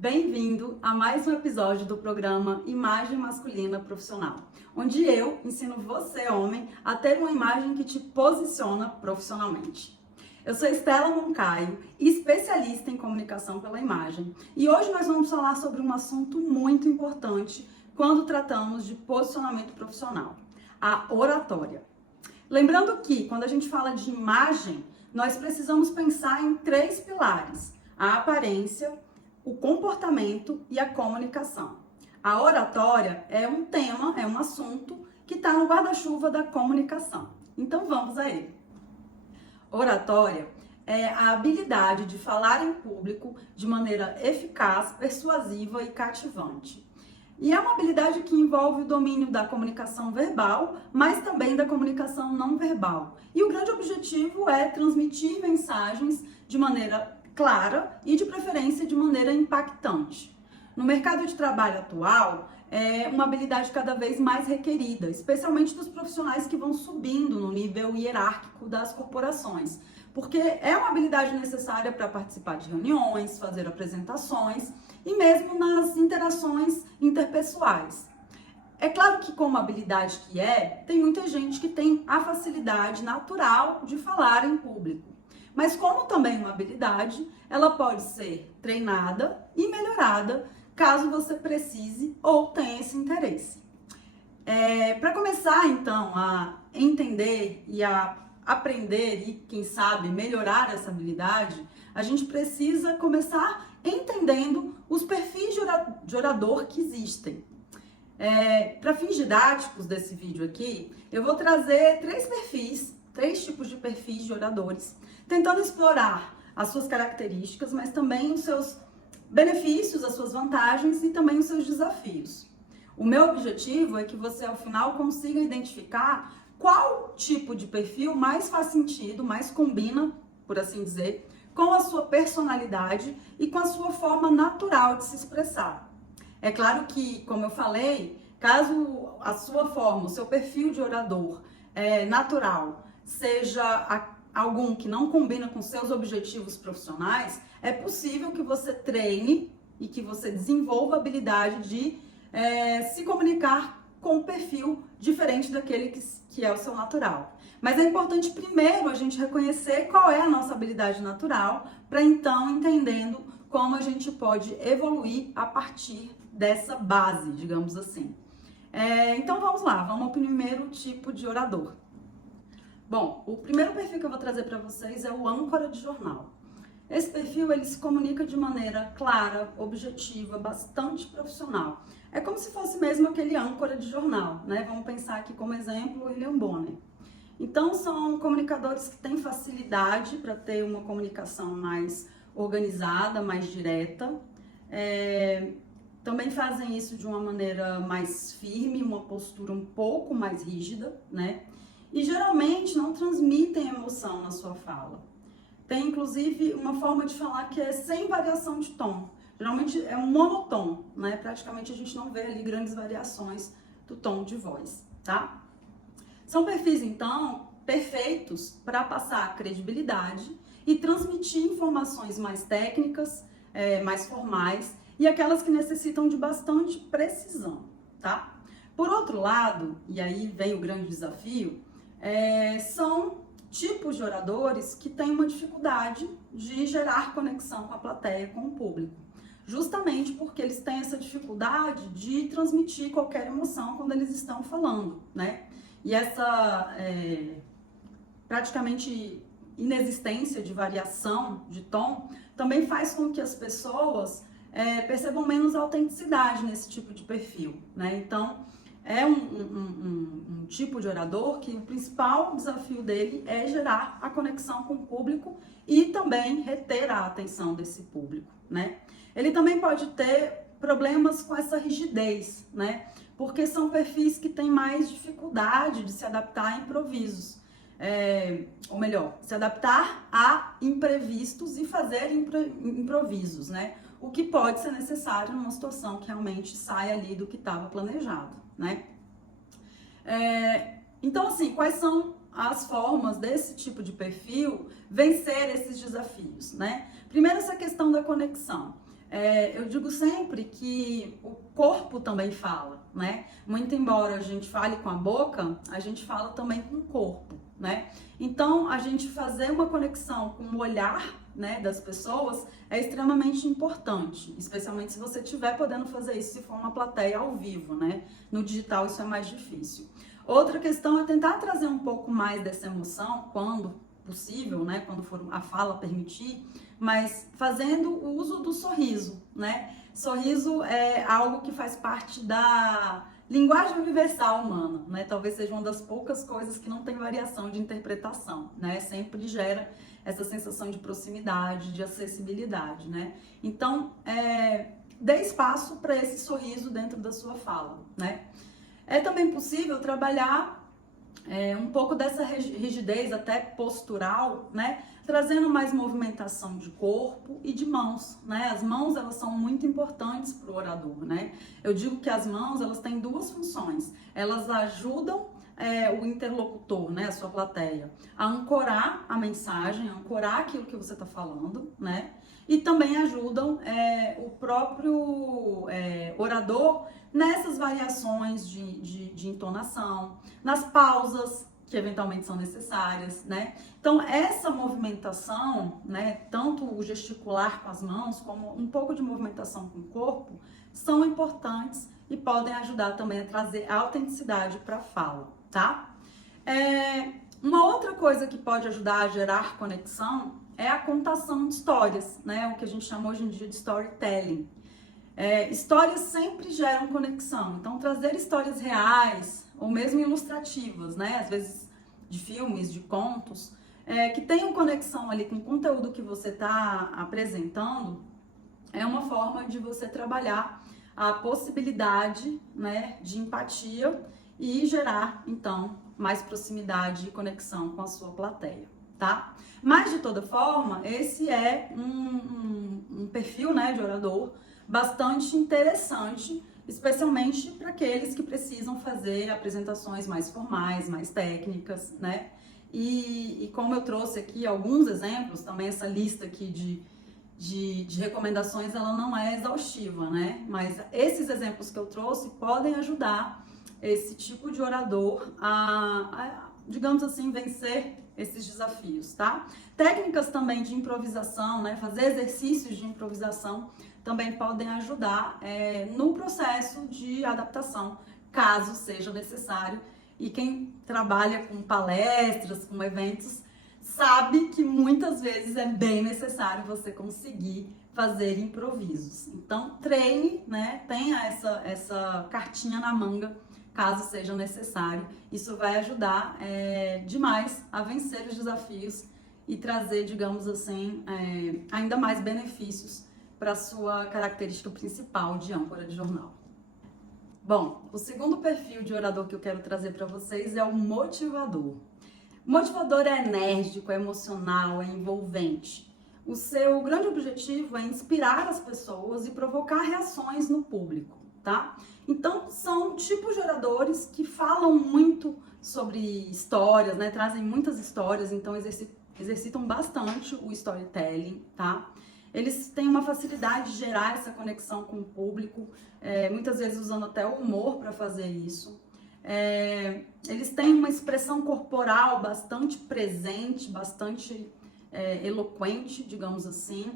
Bem-vindo a mais um episódio do programa Imagem Masculina Profissional, onde eu ensino você, homem, a ter uma imagem que te posiciona profissionalmente. Eu sou Estela Moncaio, especialista em comunicação pela imagem, e hoje nós vamos falar sobre um assunto muito importante quando tratamos de posicionamento profissional, a oratória. Lembrando que, quando a gente fala de imagem, nós precisamos pensar em três pilares: a aparência, o comportamento e a comunicação. A oratória é um tema, é um assunto que está no guarda-chuva da comunicação. Então vamos a ele. Oratória é a habilidade de falar em público de maneira eficaz, persuasiva e cativante. E é uma habilidade que envolve o domínio da comunicação verbal, mas também da comunicação não verbal. E o grande objetivo é transmitir mensagens de maneira clara e, de preferência, de maneira impactante. No mercado de trabalho atual, é uma habilidade cada vez mais requerida, especialmente dos profissionais que vão subindo no nível hierárquico das corporações, porque é uma habilidade necessária para participar de reuniões, fazer apresentações e mesmo nas interações interpessoais. É claro que, como habilidade que tem muita gente que tem a facilidade natural de falar em público. Mas como também uma habilidade, ela pode ser treinada e melhorada caso você precise ou tenha esse interesse. Para começar, então, a entender e a aprender e, quem sabe, melhorar essa habilidade, a gente precisa começar entendendo os perfis de orador que existem. Para fins didáticos desse vídeo aqui, eu vou trazer três tipos de perfis de oradores, tentando explorar as suas características, mas também os seus benefícios, as suas vantagens e também os seus desafios. O meu objetivo é que você, ao final, consiga identificar qual tipo de perfil mais faz sentido, mais combina, por assim dizer, com a sua personalidade e com a sua forma natural de se expressar. É claro que, como eu falei, caso a sua forma, o seu perfil de orador natural seja algum que não combina com seus objetivos profissionais, é possível que você treine e que você desenvolva a habilidade de se comunicar com um perfil diferente daquele que é o seu natural. Mas é importante primeiro a gente reconhecer qual é a nossa habilidade natural, para então entendendo como a gente pode evoluir a partir dessa base, digamos assim. Então vamos lá, vamos ao primeiro tipo de orador. Bom, o primeiro perfil que eu vou trazer para vocês é o âncora de jornal. Esse perfil, ele se comunica de maneira clara, objetiva, bastante profissional. É como se fosse mesmo aquele âncora de jornal, né? Vamos pensar aqui como exemplo o William Bonner. Então, são comunicadores que têm facilidade para ter uma comunicação mais organizada, mais direta. Também fazem isso de uma maneira mais firme, uma postura um pouco mais rígida, né? E geralmente não transmitem emoção na sua fala. Tem inclusive uma forma de falar que é sem variação de tom. Geralmente é um monotom, né? Praticamente a gente não vê ali grandes variações do tom de voz, tá? São perfis, então, perfeitos para passar credibilidade e transmitir informações mais técnicas, mais formais, e aquelas que necessitam de bastante precisão, tá? Por outro lado, e aí vem o grande desafio, são tipos de oradores que têm uma dificuldade de gerar conexão com a plateia, com o público. Justamente porque eles têm essa dificuldade de transmitir qualquer emoção quando eles estão falando, né? E essa praticamente inexistência de variação de tom também faz com que as pessoas percebam menos autenticidade nesse tipo de perfil, né? Então, é um tipo de orador que o principal desafio dele é gerar a conexão com o público e também reter a atenção desse público, né? Ele também pode ter problemas com essa rigidez, né? Porque são perfis que têm mais dificuldade de se adaptar a improvisos. Ou melhor, se adaptar a imprevistos e fazer improvisos, né? O que pode ser necessário numa situação que realmente sai ali do que estava planejado, né? Então, assim, quais são as formas desse tipo de perfil vencer esses desafios, né? Primeiro, essa questão da conexão. Eu digo sempre que o corpo também fala, né? Muito embora a gente fale com a boca, a gente fala também com o corpo, né? Então, a gente fazer uma conexão com o olhar, né, das pessoas é extremamente importante, especialmente se você estiver podendo fazer isso se for uma plateia ao vivo, né? No digital isso é mais difícil. Outra questão é tentar trazer um pouco mais dessa emoção quando possível, né? Quando for a fala permitir, mas fazendo o uso do sorriso, né? Sorriso é algo que faz parte da linguagem universal humana, né? Talvez seja uma das poucas coisas que não tem variação de interpretação, né? Sempre gera essa sensação de proximidade, de acessibilidade, né? Então, dê espaço para esse sorriso dentro da sua fala, né? É também possível trabalhar um pouco dessa rigidez até postural, né? Trazendo mais movimentação de corpo e de mãos, né? As mãos, elas são muito importantes para o orador, né? Eu digo que as mãos, elas têm duas funções. Elas ajudam o interlocutor, né? A sua plateia, a ancorar a mensagem, a ancorar aquilo que você está falando, né? E também ajudam o próprio orador nessas variações de entonação, nas pausas que eventualmente são necessárias, né? Então, essa movimentação, né, tanto o gesticular com as mãos, como um pouco de movimentação com o corpo, são importantes e podem ajudar também a trazer autenticidade para a fala, tá? Uma outra coisa que pode ajudar a gerar conexão é a contação de histórias, né? O que a gente chama hoje em dia de storytelling. Histórias sempre geram conexão, então trazer histórias reais ou mesmo ilustrativas, né? Às vezes de filmes, de contos, que tenham conexão ali com o conteúdo que você está apresentando, é uma forma de você trabalhar a possibilidade, né, de empatia e gerar, então, mais proximidade e conexão com a sua plateia, tá? Mas, de toda forma, esse é um perfil, né, de orador bastante interessante, especialmente para aqueles que precisam fazer apresentações mais formais, mais técnicas, né? E como eu trouxe aqui alguns exemplos, também essa lista aqui de recomendações, ela não é exaustiva, né? Mas esses exemplos que eu trouxe podem ajudar esse tipo de orador digamos assim, vencer esses desafios, tá? Técnicas também de improvisação, né? Fazer exercícios de improvisação também podem ajudar no processo de adaptação, caso seja necessário. E quem trabalha com palestras, com eventos, sabe que muitas vezes é bem necessário você conseguir fazer improvisos. Então, treine, né? Tenha essa cartinha na manga, caso seja necessário. Isso vai ajudar demais a vencer os desafios e trazer, digamos assim, ainda mais benefícios para a sua característica principal de âncora de jornal. Bom, o segundo perfil de orador que eu quero trazer para vocês é o motivador. O motivador é enérgico, é emocional, é envolvente. O seu grande objetivo é inspirar as pessoas e provocar reações no público, tá? Então, são tipos de oradores que falam muito sobre histórias, né? Trazem muitas histórias, então exercitam bastante o storytelling, tá? Eles têm uma facilidade de gerar essa conexão com o público, muitas vezes usando até o humor para fazer isso. Eles têm uma expressão corporal bastante presente, bastante eloquente, digamos assim.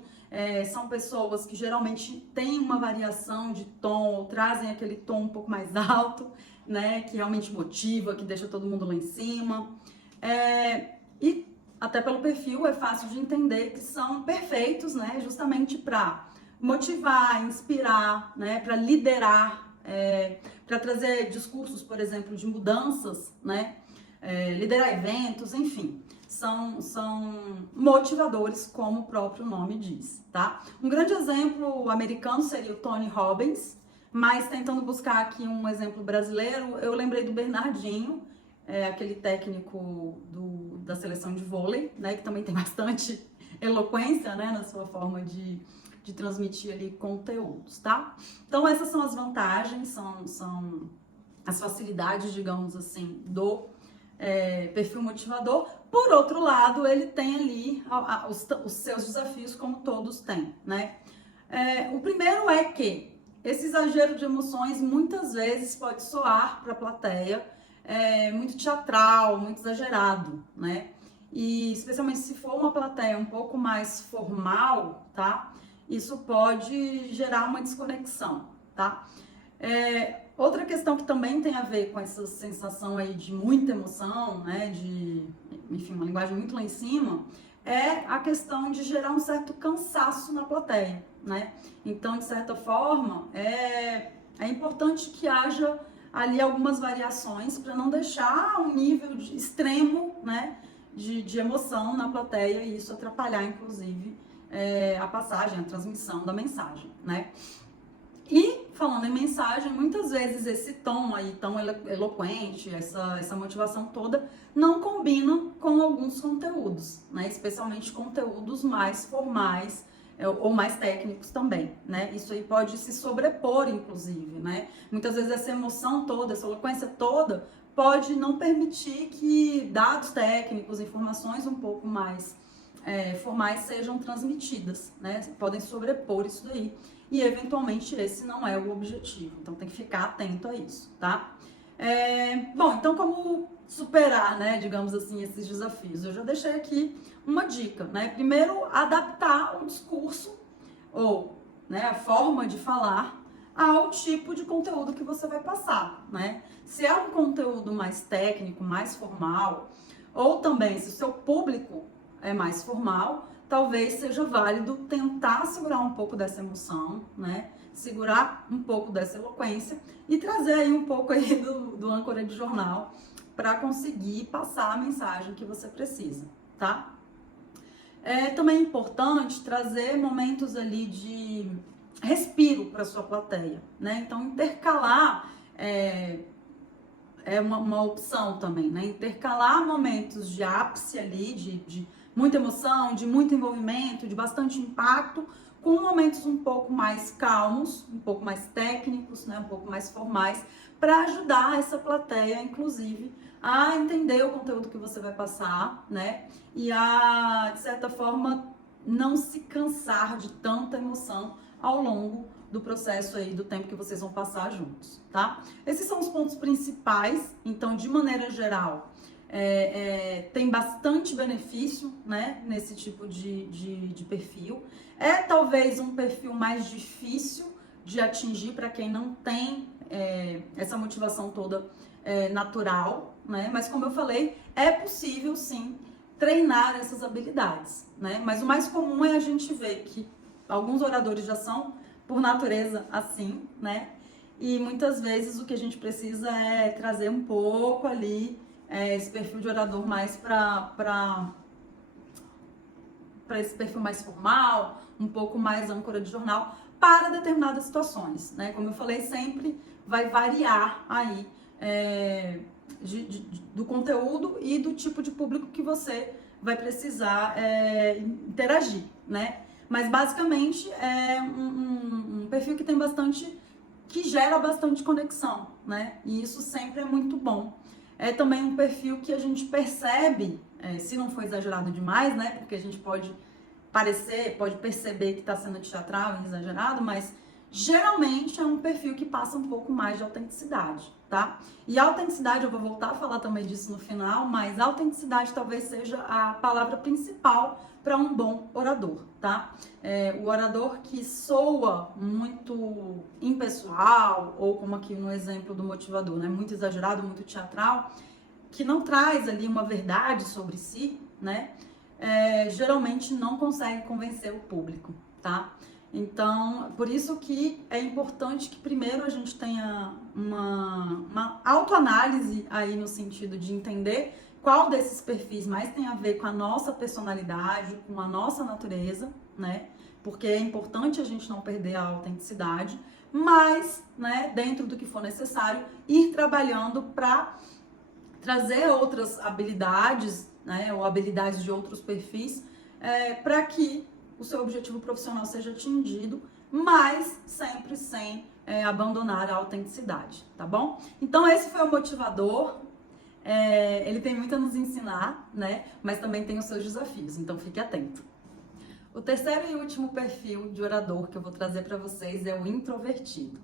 São pessoas que geralmente têm uma variação de tom, ou trazem aquele tom um pouco mais alto, né, que realmente motiva, que deixa todo mundo lá em cima. E até pelo perfil é fácil de entender que são perfeitos, né, justamente para motivar, inspirar, né, para liderar, para trazer discursos, por exemplo, de mudanças, né, liderar eventos, enfim. São motivadores, como o próprio nome diz, tá? Um grande exemplo americano seria o Tony Robbins, mas tentando buscar aqui um exemplo brasileiro, eu lembrei do Bernardinho, aquele técnico da seleção de vôlei, né, que também tem bastante eloquência, né, na sua forma de transmitir ali conteúdos, tá? Então essas são as vantagens, são as facilidades, digamos assim, do perfil motivador. Por outro lado, ele tem ali os seus desafios, como todos têm, né? O primeiro é que esse exagero de emoções muitas vezes pode soar para a plateia muito teatral, muito exagerado, né? E especialmente se for uma plateia um pouco mais formal, tá? Isso pode gerar uma desconexão, tá? Outra questão que também tem a ver com essa sensação aí de muita emoção, né? Enfim, uma linguagem muito lá em cima, é a questão de gerar um certo cansaço na plateia, né? Então, de certa forma, é importante que haja ali algumas variações para não deixar um nível extremo, né, de emoção na plateia e isso atrapalhar, inclusive, a passagem, a transmissão da mensagem, né? E, falando em mensagem, muitas vezes esse tom aí tão eloquente, essa motivação toda, não combina com alguns conteúdos, né? Especialmente conteúdos mais formais, ou mais técnicos também, né? Isso aí pode se sobrepor, inclusive, né? Muitas vezes essa emoção toda, essa eloquência toda, pode não permitir que dados técnicos, informações um pouco mais formais sejam transmitidas, né? Podem sobrepor isso daí. E, eventualmente, esse não é o objetivo. Então, tem que ficar atento a isso, tá? Bom, então, como superar, né, digamos assim, esses desafios? Eu já deixei aqui uma dica, né? Primeiro, adaptar o discurso ou, né, a forma de falar ao tipo de conteúdo que você vai passar, né? Se é um conteúdo mais técnico, mais formal, ou também se o seu público é mais formal, talvez seja válido tentar segurar um pouco dessa emoção, né? Segurar um pouco dessa eloquência e trazer aí um pouco aí do âncora de jornal para conseguir passar a mensagem que você precisa, tá? Também é importante trazer momentos ali de respiro para sua plateia, né? Então, intercalar é uma opção também, né? Intercalar momentos de ápice ali, de muita emoção, de muito envolvimento, de bastante impacto, com momentos um pouco mais calmos, um pouco mais técnicos, né? Um pouco mais formais, para ajudar essa plateia, inclusive, a entender o conteúdo que você vai passar, né? E a, de certa forma, não se cansar de tanta emoção ao longo do processo aí, do tempo que vocês vão passar juntos, tá? Esses são os pontos principais. Então, de maneira geral, tem bastante benefício, né, nesse tipo de perfil. Talvez um perfil mais difícil de atingir para quem não tem essa motivação toda natural, né? Mas, como eu falei, é possível, sim, treinar essas habilidades, né? Mas o mais comum é a gente ver que alguns oradores já são, por natureza, assim, né? E muitas vezes o que a gente precisa é trazer um pouco ali esse perfil de orador mais para esse perfil mais formal, um pouco mais âncora de jornal, para determinadas situações, né? Como eu falei, sempre vai variar aí do conteúdo e do tipo de público que você vai precisar interagir, né? Mas basicamente é um perfil que gera bastante conexão, né? E isso sempre é muito bom. É também um perfil que a gente percebe, se não for exagerado demais, né? Porque a gente pode perceber que está sendo teatral e exagerado, mas geralmente é um perfil que passa um pouco mais de autenticidade, tá? E autenticidade, eu vou voltar a falar também disso no final, mas autenticidade talvez seja a palavra principal para um bom orador, tá? O orador que soa muito impessoal, ou como aqui no exemplo do motivador, né? Muito exagerado, muito teatral, que não traz ali uma verdade sobre si, né? Geralmente não consegue convencer o público, tá? Então, por isso que é importante que primeiro a gente tenha uma autoanálise aí no sentido de entender qual desses perfis mais tem a ver com a nossa personalidade, com a nossa natureza, né? Porque é importante a gente não perder a autenticidade, mas, né, dentro do que for necessário, ir trabalhando para trazer outras habilidades, né, ou habilidades de outros perfis, para que o seu objetivo profissional seja atingido, mas sempre sem abandonar a autenticidade, tá bom? Então esse foi o motivador. Ele tem muito a nos ensinar, né? Mas também tem os seus desafios, então fique atento. O terceiro e último perfil de orador que eu vou trazer para vocês é o introvertido.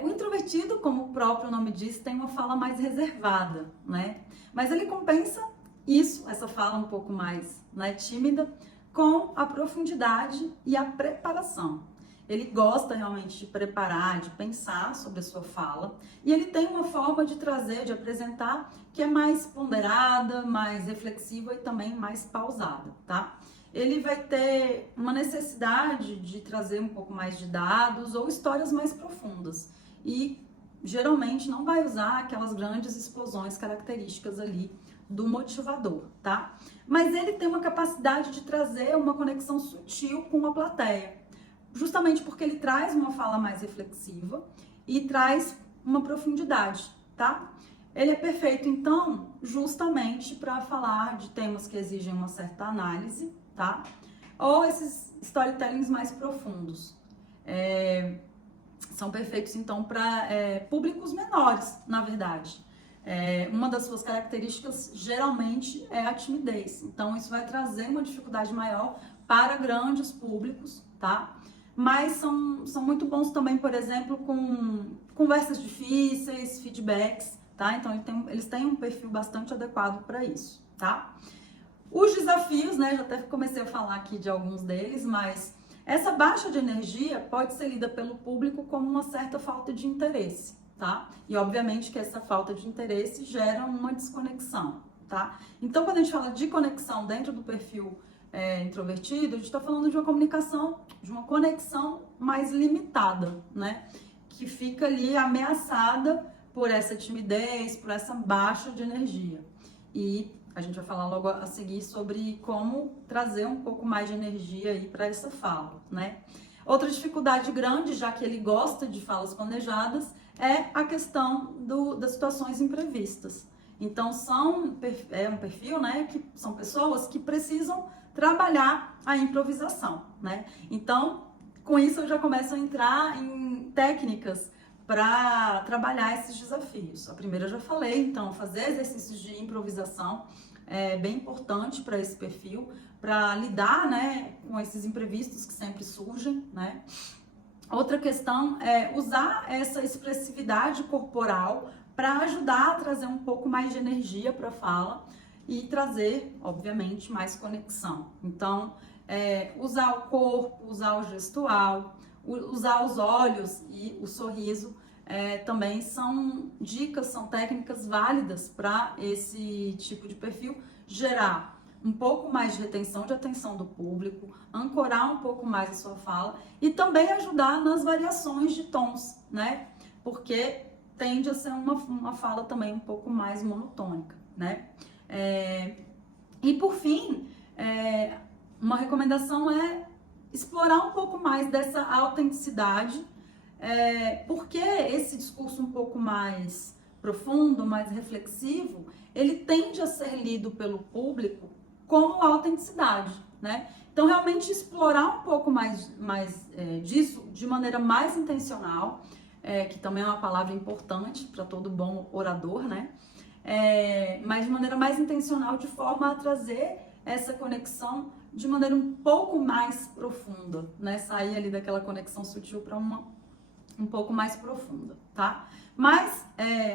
O introvertido, como o próprio nome diz, tem uma fala mais reservada, né? Mas ele compensa isso, essa fala um pouco mais, né, tímida, com a profundidade e a preparação. Ele gosta realmente de preparar, de pensar sobre a sua fala, e ele tem uma forma de trazer, de apresentar, que é mais ponderada, mais reflexiva e também mais pausada, tá? Ele vai ter uma necessidade de trazer um pouco mais de dados ou histórias mais profundas, e geralmente não vai usar aquelas grandes explosões características ali do motivador, tá? Mas ele tem uma capacidade de trazer uma conexão sutil com a plateia, justamente porque ele traz uma fala mais reflexiva e traz uma profundidade, tá? Ele é perfeito, então, justamente para falar de temas que exigem uma certa análise, tá? Ou esses storytellings mais profundos. São perfeitos, então, para públicos menores, na verdade. Uma das suas características, geralmente, é a timidez. Então, isso vai trazer uma dificuldade maior para grandes públicos, tá? Mas são muito bons também, por exemplo, com conversas difíceis, feedbacks, tá? Então, eles têm um perfil bastante adequado para isso, tá? Os desafios, né? Já até comecei a falar aqui de alguns deles, mas essa baixa de energia pode ser lida pelo público como uma certa falta de interesse, tá? E obviamente que essa falta de interesse gera uma desconexão, tá? Então, quando a gente fala de conexão dentro do perfil introvertido, a gente está falando de uma comunicação, de uma conexão mais limitada, né? Que fica ali ameaçada por essa timidez, por essa baixa de energia. E a gente vai falar logo a seguir sobre como trazer um pouco mais de energia aí para essa fala, né? Outra dificuldade grande, já que ele gosta de falas planejadas, é a questão das situações imprevistas. Então, é um perfil, né, que são pessoas que precisam trabalhar a improvisação, né? Então, com isso eu já começo a entrar em técnicas para trabalhar esses desafios. A primeira eu já falei, então, fazer exercícios de improvisação é bem importante para esse perfil, para lidar, né, com esses imprevistos que sempre surgem, né? Outra questão é usar essa expressividade corporal para ajudar a trazer um pouco mais de energia para a fala e trazer, obviamente, mais conexão. Então, usar o corpo, usar o gestual, usar os olhos e o sorriso também são dicas, são técnicas válidas para esse tipo de perfil gerar um pouco mais de retenção de atenção do público, ancorar um pouco mais a sua fala e também ajudar nas variações de tons, né? Porque tende a ser uma fala também um pouco mais monotônica, né? E por fim, uma recomendação é explorar um pouco mais dessa autenticidade, porque esse discurso um pouco mais profundo, mais reflexivo, ele tende a ser lido pelo público como autenticidade, né? Então, realmente explorar um pouco mais disso de maneira mais intencional, que também é uma palavra importante para todo bom orador, né? Mas de maneira mais intencional, de forma a trazer essa conexão de maneira um pouco mais profunda, né? Sair ali daquela conexão sutil para uma um pouco mais profunda, tá? Mas,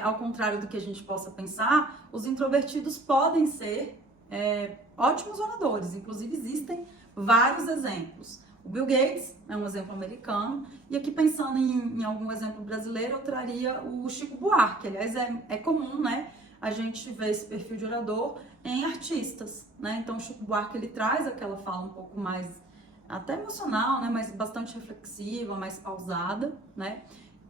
ao contrário do que a gente possa pensar, os introvertidos podem ser ótimos oradores, inclusive existem vários exemplos. O Bill Gates é um exemplo americano, e aqui pensando em algum exemplo brasileiro, eu traria o Chico Buarque. Aliás, é comum, né, a gente ver esse perfil de orador em artistas, né? Então, o Chico Buarque, ele traz aquela fala um pouco mais até emocional, né, mas bastante reflexiva, mais pausada, né,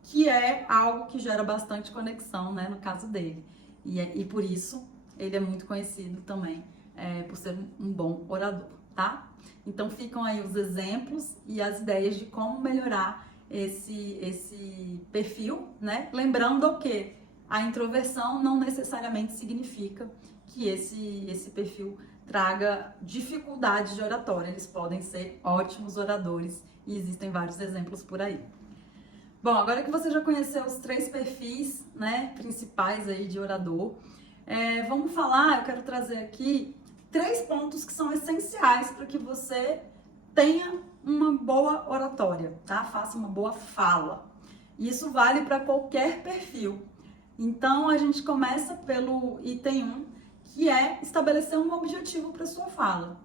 que é algo que gera bastante conexão, né, no caso dele. E por isso ele é muito conhecido também por ser um bom orador, tá? Então ficam aí os exemplos e as ideias de como melhorar esse perfil, né? Lembrando que a introversão não necessariamente significa que esse perfil traga dificuldade de oratória. Eles podem ser ótimos oradores e existem vários exemplos por aí. Bom, agora que você já conheceu os 3 perfis, né, principais aí de orador, vamos falar, eu quero trazer aqui 3 pontos que são essenciais para que você tenha uma boa oratória, tá? Faça uma boa fala. Isso vale para qualquer perfil. Então, a gente começa pelo item 1, que é estabelecer um objetivo para sua fala.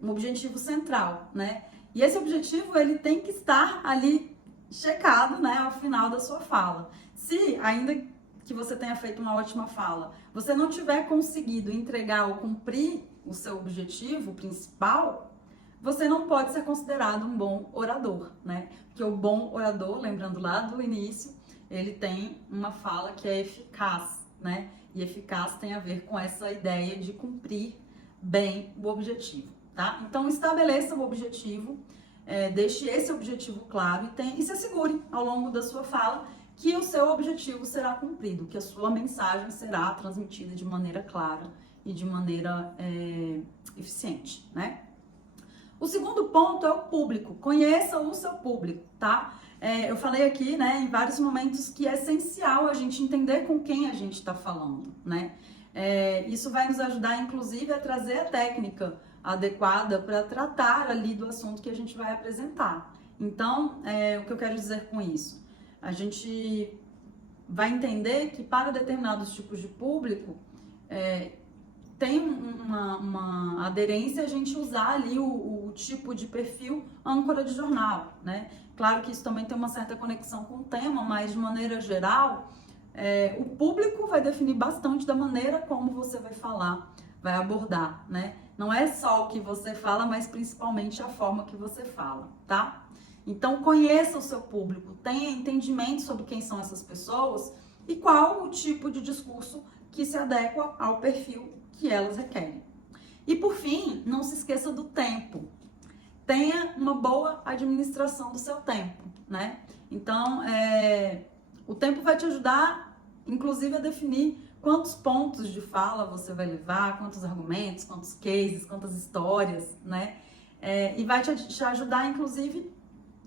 Um objetivo central, né? E esse objetivo, ele tem que estar ali checado, né, ao final da sua fala. Se, ainda que você tenha feito uma ótima fala, você não tiver conseguido entregar ou cumprir o seu objetivo principal, você não pode ser considerado um bom orador, né? Porque o bom orador, lembrando lá do início, ele tem uma fala que é eficaz, né? E eficaz tem a ver com essa ideia de cumprir bem o objetivo, tá? Então, estabeleça o objetivo, deixe esse objetivo claro e se assegure ao longo da sua fala que o seu objetivo será cumprido, que a sua mensagem será transmitida de maneira clara e de maneira eficiente, né? O segundo ponto é o público. Conheça o seu público, tá? Eu falei aqui, né, em vários momentos que é essencial a gente entender com quem a gente está falando, né? Isso vai nos ajudar, inclusive, a trazer a técnica adequada para tratar ali do assunto que a gente vai apresentar. Então, o que eu quero dizer com isso? A gente vai entender que para determinados tipos de público, tem uma aderência a gente usar ali o tipo de perfil âncora de jornal, né? Claro que isso também tem uma certa conexão com o tema, mas de maneira geral, o público vai definir bastante da maneira como você vai falar, vai abordar, né? Não é só o que você fala, mas principalmente a forma que você fala, tá? Então, conheça o seu público, tenha entendimento sobre quem são essas pessoas e qual o tipo de discurso que se adequa ao perfil que elas requerem. E por fim, não se esqueça do tempo. Tenha uma boa administração do seu tempo, né? Então, o tempo vai te ajudar, inclusive, a definir quantos pontos de fala você vai levar, quantos argumentos, quantos cases, quantas histórias, né? E vai te ajudar, inclusive,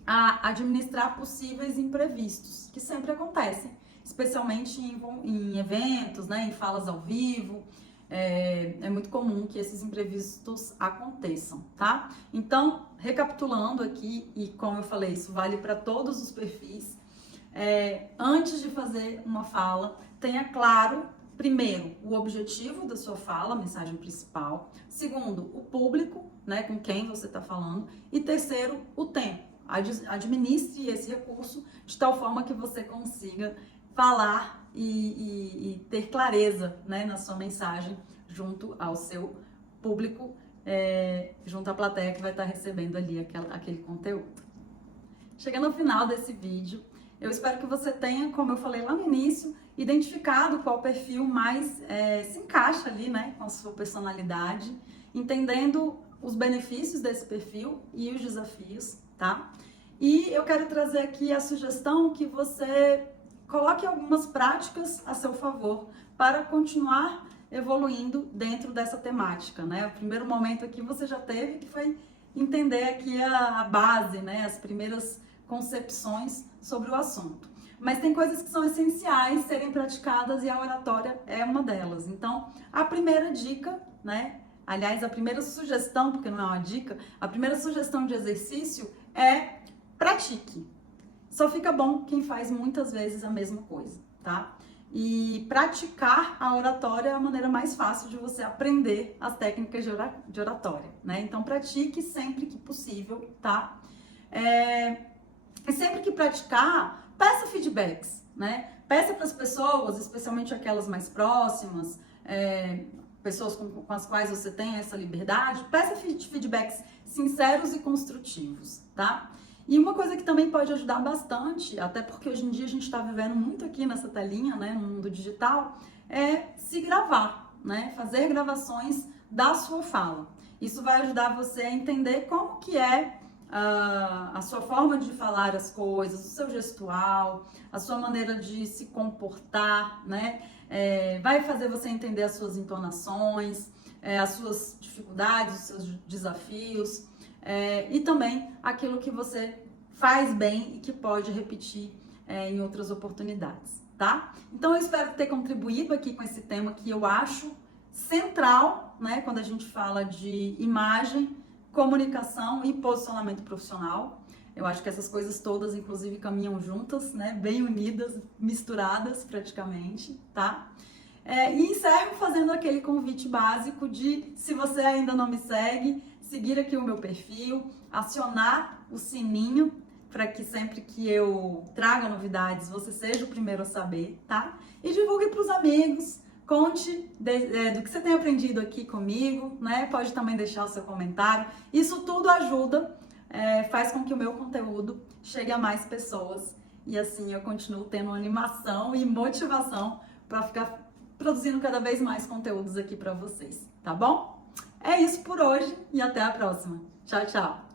a administrar possíveis imprevistos, que sempre acontecem, especialmente em eventos, né, em falas ao vivo. É muito comum que esses imprevistos aconteçam, tá? Então, recapitulando aqui, e como eu falei, isso vale para todos os perfis, antes de fazer uma fala, tenha claro, primeiro, o objetivo da sua fala, a mensagem principal. Segundo, o público, né, com quem você está falando. E terceiro, o tempo. Administre esse recurso de tal forma que você consiga falar e ter clareza, né, na sua mensagem junto ao seu público, junto à plateia que vai estar recebendo ali aquele conteúdo. Chegando ao final desse vídeo, eu espero que você tenha, como eu falei lá no início, identificado qual perfil mais se encaixa ali, né, com a sua personalidade, entendendo os benefícios desse perfil e os desafios, tá? E eu quero trazer aqui a sugestão que você coloque algumas práticas a seu favor para continuar evoluindo dentro dessa temática, né? O primeiro momento aqui você já teve, que foi entender aqui a base, né? As primeiras concepções sobre o assunto. Mas tem coisas que são essenciais serem praticadas e a oratória é uma delas. Então, a primeira dica, né? Aliás, a primeira sugestão, porque não é uma dica, a primeira sugestão de exercício é pratique. Só fica bom quem faz muitas vezes a mesma coisa, tá? E praticar a oratória é a maneira mais fácil de você aprender as técnicas de oratória, né? Então, pratique sempre que possível, tá? E sempre que praticar, peça feedbacks, né? Peça para as pessoas, especialmente aquelas mais próximas, pessoas com as quais você tem essa liberdade, peça feedbacks sinceros e construtivos, tá? E uma coisa que também pode ajudar bastante, até porque hoje em dia a gente está vivendo muito aqui nessa telinha, né, no mundo digital, é se gravar, né? Fazer gravações da sua fala. Isso vai ajudar você a entender como que é a sua forma de falar as coisas, o seu gestual, a sua maneira de se comportar, né? Vai fazer você entender as suas entonações, as suas dificuldades, os seus desafios, e também aquilo que você faz bem e que pode repetir em outras oportunidades, tá? Então eu espero ter contribuído aqui com esse tema que eu acho central, né, quando a gente fala de imagem, comunicação e posicionamento profissional. Eu acho que essas coisas todas, inclusive, caminham juntas, né, bem unidas, misturadas praticamente, tá? E encerro fazendo aquele convite básico de, se você ainda não me segue, seguir aqui o meu perfil, acionar o sininho para que sempre que eu traga novidades, você seja o primeiro a saber, tá? E divulgue para os amigos, conte do que você tem aprendido aqui comigo, né? Pode também deixar o seu comentário. Isso tudo ajuda, faz com que o meu conteúdo chegue a mais pessoas e assim eu continuo tendo animação e motivação para ficar produzindo cada vez mais conteúdos aqui para vocês, tá bom? É isso por hoje e até a próxima. Tchau, tchau!